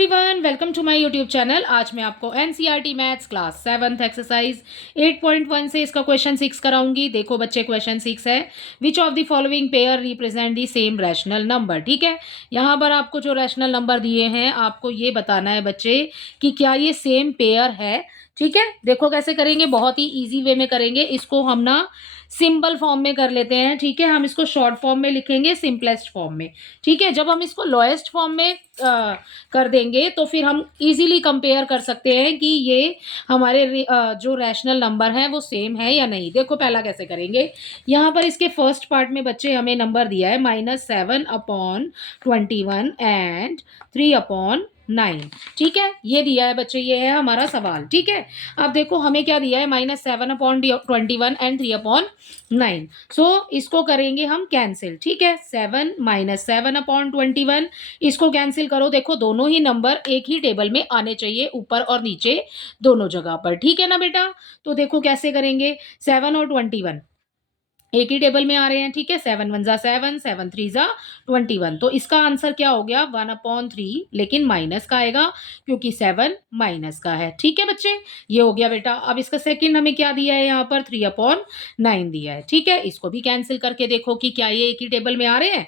Everyone, welcome to my YouTube channel. आज मैं आपको NCERT maths class 7th exercise 8.1 से इसका क्वेश्चन 6 कराऊंगी। देखो बच्चे, क्वेश्चन 6 है, which of the following pair represent the same rational number. ठीक है, यहाँ पर आपको जो रैशनल नंबर दिए हैं आपको ये बताना है बच्चे कि क्या ये सेम पेयर है। ठीक है, देखो कैसे करेंगे, बहुत ही ईजी वे में करेंगे। इसको हम ना सिंपल फॉर्म में कर लेते हैं। ठीक है, हम इसको शॉर्ट फॉर्म में लिखेंगे, सिंपलेस्ट फॉर्म में। ठीक है, जब हम इसको लोएस्ट फॉर्म में कर देंगे तो फिर हम इजीली कंपेयर कर सकते हैं कि ये हमारे जो रैशनल नंबर हैं वो सेम है या नहीं। देखो पहला कैसे करेंगे, यहाँ पर इसके फर्स्ट पार्ट में बच्चे हमें नंबर दिया है -7/21 एंड 3/9। ठीक है, ये दिया है बच्चे, ये है हमारा सवाल। ठीक है, अब देखो हमें क्या दिया है, -7/21 एंड 3/9। सो इसको करेंगे हम कैंसिल। ठीक है, 7 - 7/21 इसको कैंसिल करो। देखो दोनों ही नंबर एक ही टेबल में आने चाहिए, ऊपर और नीचे दोनों जगह पर। ठीक है ना बेटा, तो देखो कैसे करेंगे, 7 और 21 एक ही टेबल में आ रहे हैं। ठीक है, 7 1 7, 7 3 21। तो इसका आंसर क्या हो गया, 1/3, लेकिन माइनस का आएगा क्योंकि 7 माइनस का है। ठीक है बच्चे, ये हो गया बेटा। अब इसका सेकंड हमें क्या दिया है, यहाँ पर 3/9 दिया है। ठीक है, इसको भी कैंसिल करके देखो कि क्या ये एक ही टेबल में आ रहे हैं।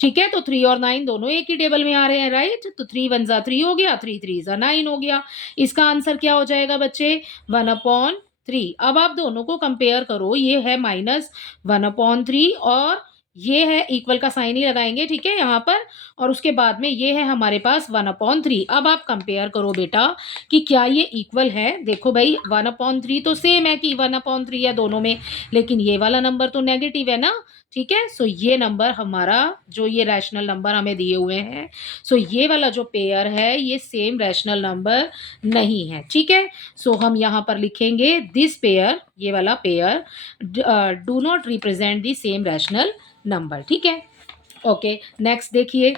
ठीक है, तो 3 और 9 दोनों एक ही टेबल में आ रहे हैं, राइट। तो 3 1 3 हो गया, 3 3 9 हो गया। इसका आंसर क्या हो जाएगा बच्चे, 1/3। अब आप दोनों को कंपेयर करो, ये है -1/3 और ये है इक्वल का साइन ही लगाएंगे। ठीक है, यहाँ पर, और उसके बाद में ये है हमारे पास 1/3। अब आप कंपेयर करो बेटा कि क्या ये इक्वल है। देखो भाई, 1/3 तो सेम है कि 1/3 है दोनों में, लेकिन ये वाला नंबर तो नेगेटिव है ना। ठीक है, सो ये नंबर हमारा, जो ये रैशनल नंबर हमें दिए हुए हैं, सो ये वाला जो पेयर है ये सेम रैशनल नंबर नहीं है। ठीक है, सो हम यहाँ पर लिखेंगे दिस पेयर, ये वाला pair do not represent the same rational number. ठीक है, ओके नेक्स्ट देखिए,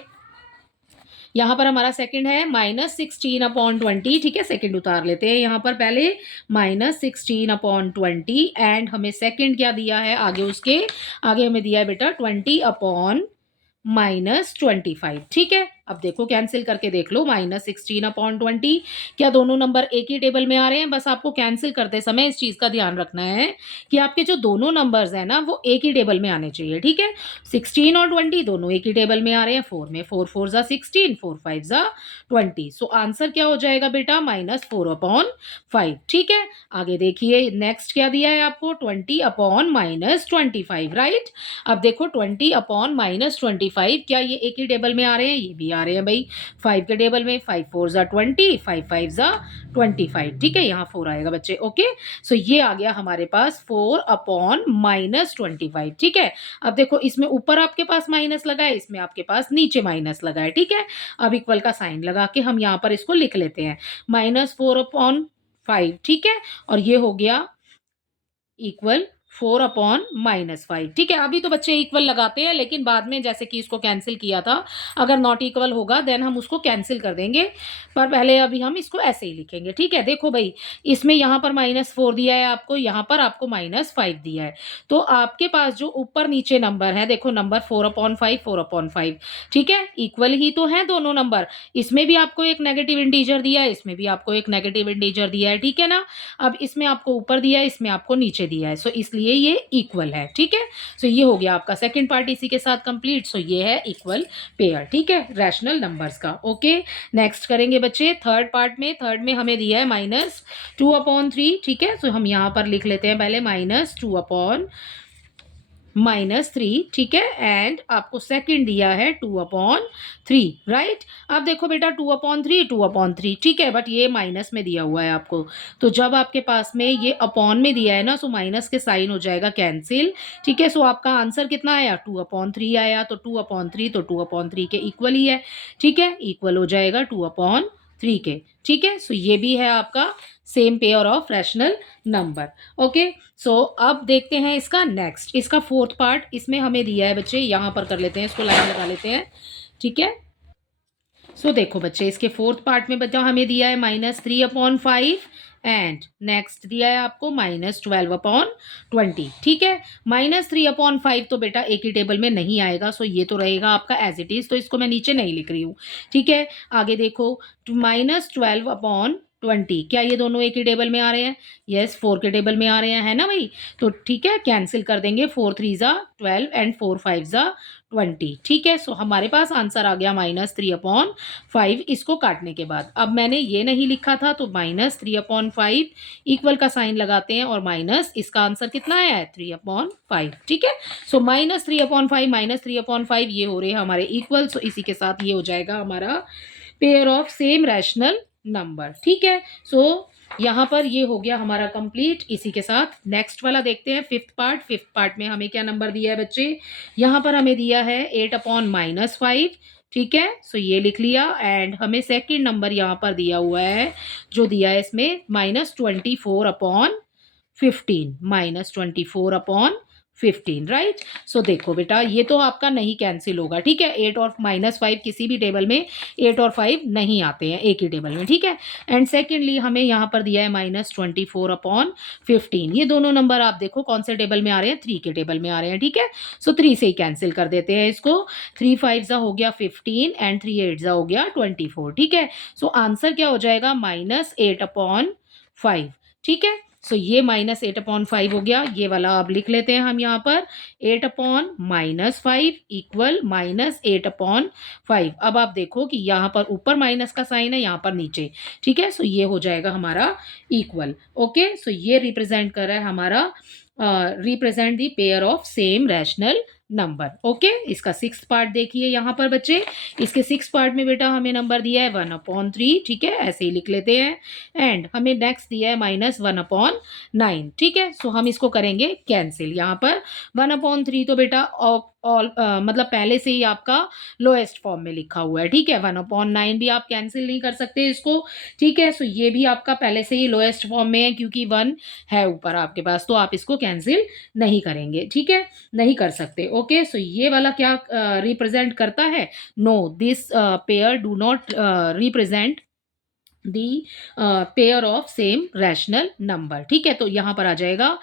यहाँ पर हमारा सेकंड है -16/20। ठीक है, सेकंड उतार लेते हैं यहाँ पर पहले, -16/20 एंड हमें सेकंड क्या दिया है, आगे उसके आगे हमें दिया है बेटा 20/-25। ठीक है, अब देखो कैंसिल करके देख लो, -16/20, क्या दोनों नंबर एक ही टेबल में आ रहे हैं। बस आपको कैंसिल करते समय इस चीज़ का ध्यान रखना है कि आपके जो दोनों नंबर्स हैं ना वो एक ही टेबल में आने चाहिए। ठीक है, 16 और 20 दोनों एक ही टेबल में आ रहे हैं। 4 में 4 4 16, 4 5 20। सो आंसर क्या हो जाएगा बेटा, -4/5। ठीक है, आगे देखिए नेक्स्ट क्या दिया है आपको, 20/-25, राइट। अब देखो 20/-25, क्या ये एक ही टेबल में आ रहे हैं, ये भी आ रहे हैं भाई 5 के टेबल में। 5 4 20, 5 5 25। ठीक है, यहाँ 4 आएगा बच्चे। ओके, सो ये आ गया हमारे पास 4/-25। ठीक है, अब देखो इसमें ऊपर आपके पास माइनस लगा है, इसमें आपके पास नीचे माइनस लगा है। ठीक है, अब इक्वल का साइन लगा के हम यहाँ पर इसको लिख लेते हैं, -4/5। ठीक है, और ये हो गया इक्वल 4/-5। ठीक है, अभी तो बच्चे इक्वल लगाते हैं, लेकिन बाद में जैसे कि इसको कैंसिल किया था, अगर नॉट इक्वल होगा देन हम उसको कैंसिल कर देंगे, पर पहले अभी हम इसको ऐसे ही लिखेंगे। ठीक है, देखो भाई, इसमें यहाँ पर -4 दिया है आपको, यहाँ पर आपको -5 दिया है, तो आपके पास जो ऊपर नीचे नंबर है, देखो नंबर 4/5 4/5। ठीक है, इक्वल ही तो है दोनों नंबर। इसमें भी आपको एक नेगेटिव इंटीजर दिया है, इसमें भी आपको एक नेगेटिव इंटीजर दिया है। ठीक है ना, अब इसमें आपको ऊपर दिया है, इसमें आपको नीचे दिया है, सो इसलिए ये इक्वल है। ठीक है, सो ये हो गया आपका सेकंड पार्ट इसी के साथ कंप्लीट। सो ये है इक्वल पेयर। ठीक है, रैशनल नंबर्स का। ओके, नेक्स्ट करेंगे बच्चे थर्ड पार्ट में। थर्ड में हमें दिया है -2/3। ठीक है, सो हम यहाँ पर लिख लेते हैं पहले -2/-3। ठीक है, एंड आपको सेकंड दिया है 2/3, राइट। अब देखो बेटा 2/3 2/3, ठीक है, बट ये माइनस में दिया हुआ है आपको, तो जब आपके पास में ये अपॉन में दिया है ना, सो माइनस के साइन हो जाएगा कैंसिल। ठीक है, सो आपका आंसर कितना आया, 2/3 आया, तो 2/3 तो 2/3 के इक्वल ही है। ठीक है, इक्वल हो जाएगा 2/3 के। ठीक है, सो ये भी है आपका same pair of rational number. Okay, so अब देखते हैं इसका नेक्स्ट, इसका फोर्थ पार्ट। इसमें हमें दिया है बच्चे, यहाँ पर कर लेते हैं, इसको लाइन लगा लेते हैं। ठीक है, सो देखो बच्चे, इसके फोर्थ पार्ट में बच्चा हमें दिया है -3/5 एंड नेक्स्ट दिया है आपको -12/20। ठीक है, -3/5 तो बेटा एक ही टेबल में नहीं आएगा, सो ये तो रहेगा आपका एज इट इज, तो इसको मैं नीचे नहीं लिख रही हूँ। ठीक है, आगे देखो -12/20, क्या ये दोनों एक ही टेबल में आ रहे हैं? यस, 4 के टेबल में आ रहे हैं, है ना भाई? तो ठीक है, कैंसिल कर देंगे, 4 3 ज़ा 12 एंड 4 5 ज़ा 20। ठीक है, सो हमारे पास आंसर आ गया -3/5 इसको काटने के बाद। अब मैंने ये नहीं लिखा था, तो -3/5 इक्वल का साइन लगाते हैं और माइनस इसका आंसर कितना आया है 3/5। ठीक है, सो -3/5 ये हो रहे हैं हमारे इक्वल, सो इसी के साथ ये हो जाएगा हमारा pair of same rational number. ठीक है, सो यहाँ पर ये हो गया हमारा कंप्लीट। इसी के साथ नेक्स्ट वाला देखते हैं, फिफ्थ पार्ट। फिफ्थ पार्ट में हमें क्या नंबर दिया है बच्चे? यहाँ पर हमें दिया है 8/-5। ठीक है, सो ये लिख लिया। एंड हमें सेकंड नंबर यहाँ पर दिया हुआ है, जो दिया है इसमें -24/15, -24/15, राइट। सो देखो बेटा, ये तो आपका नहीं कैंसिल होगा। ठीक है, 8 और -5 किसी भी टेबल में 8 और 5 नहीं आते हैं एक ही टेबल में। ठीक है, एंड सेकेंडली हमें यहाँ पर दिया है -24/15। ये दोनों नंबर आप देखो कौन से टेबल में आ रहे हैं? 3 के टेबल में आ रहे हैं। ठीक है, सो 3 से ही कैंसिल कर देते हैं इसको। 3 5 ज़ा हो गया 15 एंड 3 8 ज़ा हो गया 24। ठीक है, सो आंसर क्या हो जाएगा? -8/5। ठीक है, सो ये -8/5 हो गया। ये वाला अब लिख लेते हैं हम यहाँ पर, 8/-5 इक्वल -8/5। अब आप देखो कि यहाँ पर ऊपर माइनस का साइन है, यहाँ पर नीचे। ठीक है, सो ये हो जाएगा हमारा इक्वल। ओके, सो ये रिप्रेजेंट कर रहा है हमारा, represent the pair of same rational number. Okay, इसका सिक्स्थ पार्ट देखिए यहाँ पर बच्चे। इसके सिक्स पार्ट में बेटा हमें नंबर दिया है 1/3। ठीक है, ऐसे ही लिख लेते हैं। एंड हमें नेक्स्ट दिया है -1/9। ठीक है, सो हम इसको करेंगे कैंसिल। यहाँ पर 1/3 तो बेटा ऑल मतलब पहले से ही आपका लोएस्ट फॉर्म में लिखा हुआ है। ठीक है, 1/9 भी आप कैंसिल नहीं कर सकते इसको। ठीक है, सो ये भी आपका पहले से ही लोएस्ट फॉर्म में है, क्योंकि 1 है ऊपर आपके पास, तो आप इसको कैंसिल नहीं करेंगे। ठीक है, नहीं कर सकते। ओके, सो ये वाला क्या रिप्रेजेंट करता है? No, this pair do not represent the pair of same rational number. ठीक है, तो यहाँ पर आ जाएगा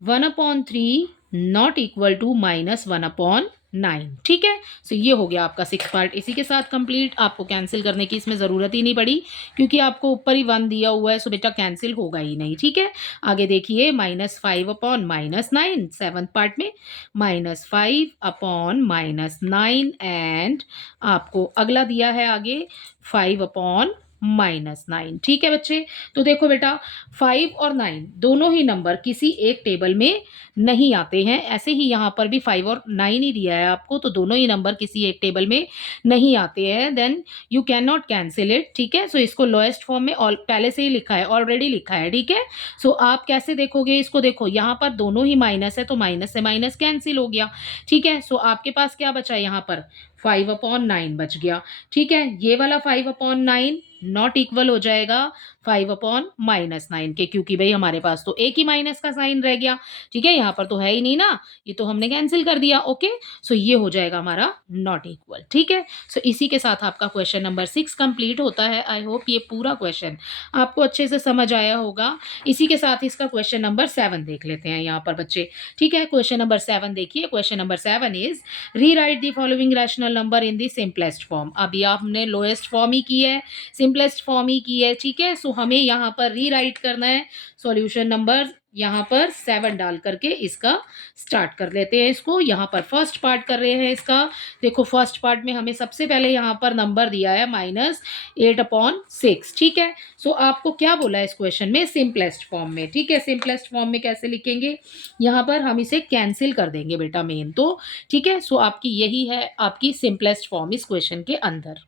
1/3 नॉट इक्वल टू -1/9। ठीक है, सो ये हो गया आपका सिक्स पार्ट इसी के साथ कंप्लीट। आपको कैंसिल करने की इसमें ज़रूरत ही नहीं पड़ी, क्योंकि आपको ऊपर ही 1 दिया हुआ है, सो बेटा कैंसिल होगा ही नहीं। ठीक है, आगे देखिए -5/-9 सेवन्थ पार्ट में, -5/-9 एंड आपको अगला दिया है आगे 5/-9। ठीक है बच्चे, तो देखो बेटा 5 और 9 दोनों ही नंबर किसी एक टेबल में नहीं आते हैं। ऐसे ही यहाँ पर भी 5 और 9 ही दिया है आपको, तो दोनों ही नंबर किसी एक टेबल में नहीं आते हैं। Then you can not cancel it. ठीक है, सो इसको लोएस्ट फॉर्म में पहले से ही लिखा है, ऑलरेडी लिखा है। ठीक है, सो आप कैसे देखोगे इसको? देखो यहाँ पर दोनों ही माइनस है, तो माइनस से माइनस कैंसिल हो गया। ठीक है, सो आपके पास क्या बचा यहाँ पर? 5/9 बच गया। ठीक है, ये वाला 5/9 नॉट इक्वल हो जाएगा 5/-9 के, क्योंकि भाई हमारे पास तो एक ही माइनस का साइन रह गया। ठीक है, यहाँ पर तो है ही नहीं ना, ये तो हमने कैंसिल कर दिया। ओके, सो ये हो जाएगा हमारा नॉट इक्वल। ठीक है, सो इसी के साथ आपका क्वेश्चन नंबर 6 कंप्लीट होता है। आई होप ये पूरा क्वेश्चन आपको अच्छे से समझ आया होगा। इसी के साथ इसका क्वेश्चन नंबर 7 देख लेते हैं यहाँ पर बच्चे। ठीक है, क्वेश्चन नंबर 7 देखिए। Question number 7 is rewrite the following rational number in the simplest form. अभी आपने लोएस्ट फॉर्म ही की है, सिंपलेस्ट फॉर्म ही की है। ठीक है, सो हमें यहाँ पर रीराइट करना है। सॉल्यूशन नंबर यहाँ पर 7 डाल करके इसका स्टार्ट कर लेते हैं। इसको यहाँ पर फर्स्ट पार्ट कर रहे हैं इसका। देखो फर्स्ट पार्ट में हमें सबसे पहले यहाँ पर नंबर दिया है -8/6। ठीक है, सो आपको क्या बोला है इस क्वेश्चन में? सिंपलेस्ट फॉर्म में। ठीक है, सिंपलेस्ट फॉर्म में कैसे लिखेंगे? यहाँ पर हम इसे कैंसिल कर देंगे बेटा मेन तो। ठीक है, सो आपकी यही है आपकी सिंपलेस्ट फॉर्म इस क्वेश्चन के अंदर।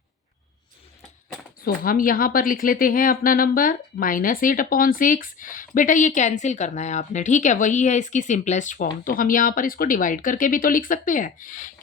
सो हम यहाँ पर लिख लेते हैं अपना नंबर -8/6। बेटा ये कैंसिल करना है आपने। ठीक है, वही है इसकी सिंपलेस्ट फॉर्म, तो हम यहाँ पर इसको डिवाइड करके भी तो लिख सकते हैं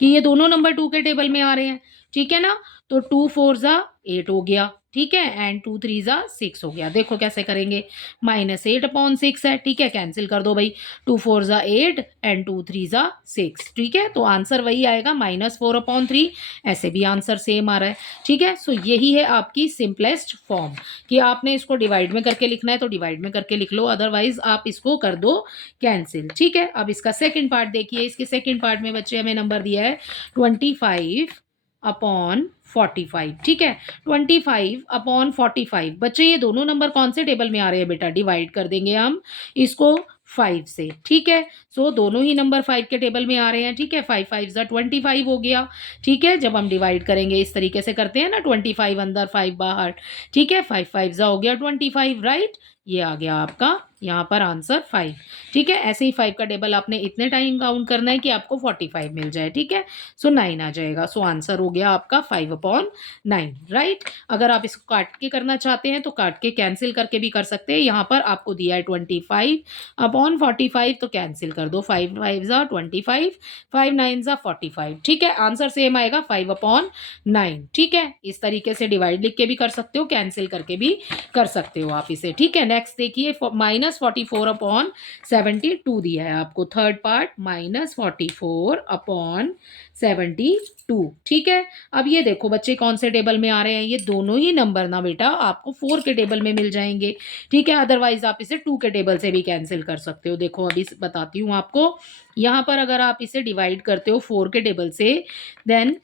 कि ये दोनों नंबर 2 के टेबल में आ रहे हैं। ठीक है ना, तो 2 4 ज़ा 8 हो गया। ठीक है, एंड 2 3 ज़ा 6 हो गया। देखो कैसे करेंगे, -8/6 है, ठीक है, कैंसिल कर दो भाई, 2 4 ज़ा 8 एंड 2 3 ज़ा 6, ठीक है, तो आंसर वही आएगा -4/3। ऐसे भी आंसर सेम आ रहा है, ठीक है। सो यही है आपकी सिंपलेस्ट फॉर्म कि आपने इसको डिवाइड में करके लिखना है तो डिवाइड में करके लिख लो, अदरवाइज आप इसको कर दो कैंसिल, ठीक है। अब इसका सेकंड पार्ट देखिए, इसके सेकंड पार्ट में बच्चे हमें नंबर दिया है 25/45, ठीक है। 25/45 बच्चे, ये दोनों नंबर कौन से टेबल में आ रहे हैं बेटा, डिवाइड कर देंगे हम इसको 5 से, ठीक है। सो दोनों ही नंबर 5 के टेबल में आ रहे हैं, ठीक है। 5 5 ज़ा 25 हो गया, ठीक है। जब हम डिवाइड करेंगे इस तरीके से करते हैं ना, 25 अंदर 5 बाहर, ठीक है। 5 5 ज़ा हो गया 25, राइट। ये आ गया आपका यहाँ पर आंसर 5, ठीक है। ऐसे ही 5 का टेबल आपने इतने टाइम काउंट करना है कि आपको 45 मिल जाए, ठीक है। सो 9 आ जाएगा। सो आंसर हो गया आपका 5/9, राइट। अगर आप इसको काट के करना चाहते हैं तो काट के कैंसिल करके भी कर सकते हैं। यहाँ पर आपको दिया है 25/45, तो कैंसिल कर दो, 5 5 ज़ा 25, 5 9 ज़ा 45, ठीक है। आंसर सेम आएगा 5/9, ठीक है। इस तरीके से डिवाइड लिख के भी कर सकते हो, कैंसिल करके भी कर सकते हो आप इसे, ठीक है। नेक्स्ट देखिए, -44/72 दिया है आपको, थर्ड पार्ट -44/72, ठीक है। अब ये देखो बच्चे कौन से टेबल में आ रहे हैं, ये दोनों ही नंबर ना बेटा आपको 4 के टेबल में मिल जाएंगे, ठीक है। अदरवाइज आप इसे 2 के टेबल से भी कैंसिल कर सकते हो। देखो अभी बताती हूँ आपको, यहाँ पर अगर आप इसे डिवाइड करते हो 4 के टेबल से, देन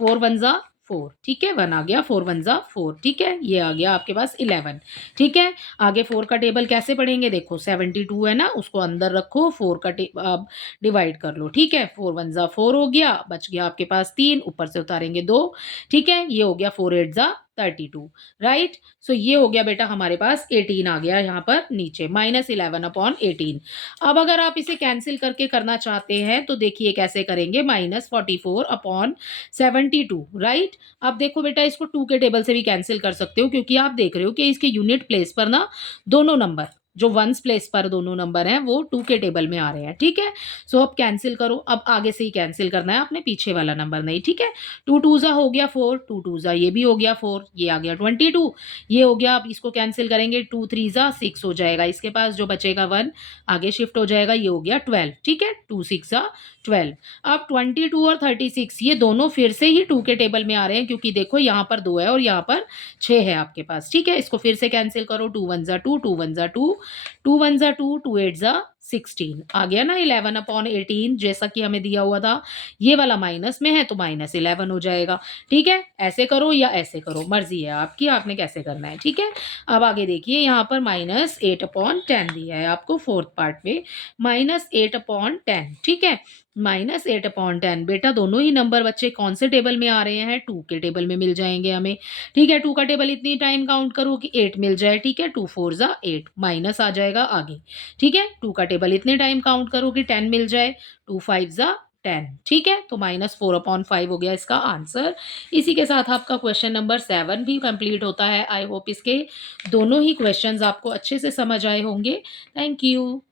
4 1 ज़ा 4, ठीक है, 1 आ गया, 4 1 ज़ा 4, ठीक है। ये आ गया आपके पास 11, ठीक है। आगे 4 का टेबल कैसे पढ़ेंगे, देखो 72 है ना, उसको अंदर रखो, 4 का डिवाइड कर लो, ठीक है। 4 1 ज़ा 4 हो गया, बच गया आपके पास 3, ऊपर से उतारेंगे 2, ठीक है। ये हो गया 4 8 ज़ा 32, राइट। सो ये हो गया बेटा हमारे पास 18 आ गया यहाँ पर नीचे, -11/18। अब अगर आप इसे कैंसिल करके करना चाहते हैं तो देखिए कैसे करेंगे, -44/72, राइट। अब देखो बेटा इसको 2 के टेबल से भी कैंसिल कर सकते हो, क्योंकि आप देख रहे हो कि इसके यूनिट प्लेस पर ना दोनों नंबर, जो वंस प्लेस पर दोनों नंबर हैं वो 2 के टेबल में आ रहे हैं, ठीक है। सो अब कैंसिल करो, अब आगे से ही कैंसिल करना है, आपने पीछे वाला नंबर नहीं, ठीक है। 2 2 ज़ा हो गया 4, 2 2 ज़ा ये भी हो गया 4, ये आ गया 22, ये हो गया। अब इसको कैंसिल करेंगे, 2 3 ज़ा 6 हो जाएगा, इसके पास जो बचेगा 1 आगे शिफ्ट हो जाएगा, ये हो गया 12, ठीक है। 2 6 ज़ा 12। अब 22 और 36 ये दोनों फिर से ही 2 के टेबल में आ रहे हैं, क्योंकि देखो यहाँ पर 2 है और यहाँ पर 6 है आपके पास, ठीक है। इसको फिर से कैंसिल करो, 2 1 ज़ा 2, 2 1 ज़ा 2, 2 1 ज़ा 2, 2 8 ज़ा 16 आ गया ना, 11/18 जैसा कि हमें दिया हुआ था। ये वाला माइनस में है तो -11 हो जाएगा, ठीक है। ऐसे करो या ऐसे करो, मर्जी है आपकी, आपने कैसे करना है, ठीक है। अब आगे देखिए, यहाँ पर -8/10 दिया है आपको फोर्थ पार्ट में, -8/10, ठीक है। -8/10 बेटा दोनों ही नंबर बच्चे कौन से टेबल में आ रहे हैं, 2 के टेबल में मिल जाएंगे हमें, ठीक है। 2 का टेबल इतनी टाइम काउंट करो कि 8 मिल जाए, ठीक है। 2 4 ज़ा 8, माइनस आ जाएगा आगे, ठीक है। 2 का टेबल इतने टाइम काउंट करो कि 10 मिल जाए, 2 5 ज़ा 10, ठीक है। तो -4/5 हो गया इसका आंसर। इसी के साथ आपका क्वेश्चन नंबर 7 भी कंप्लीट होता है। आई होप इसके दोनों ही क्वेश्चंस आपको अच्छे से समझ आए होंगे। Thank you.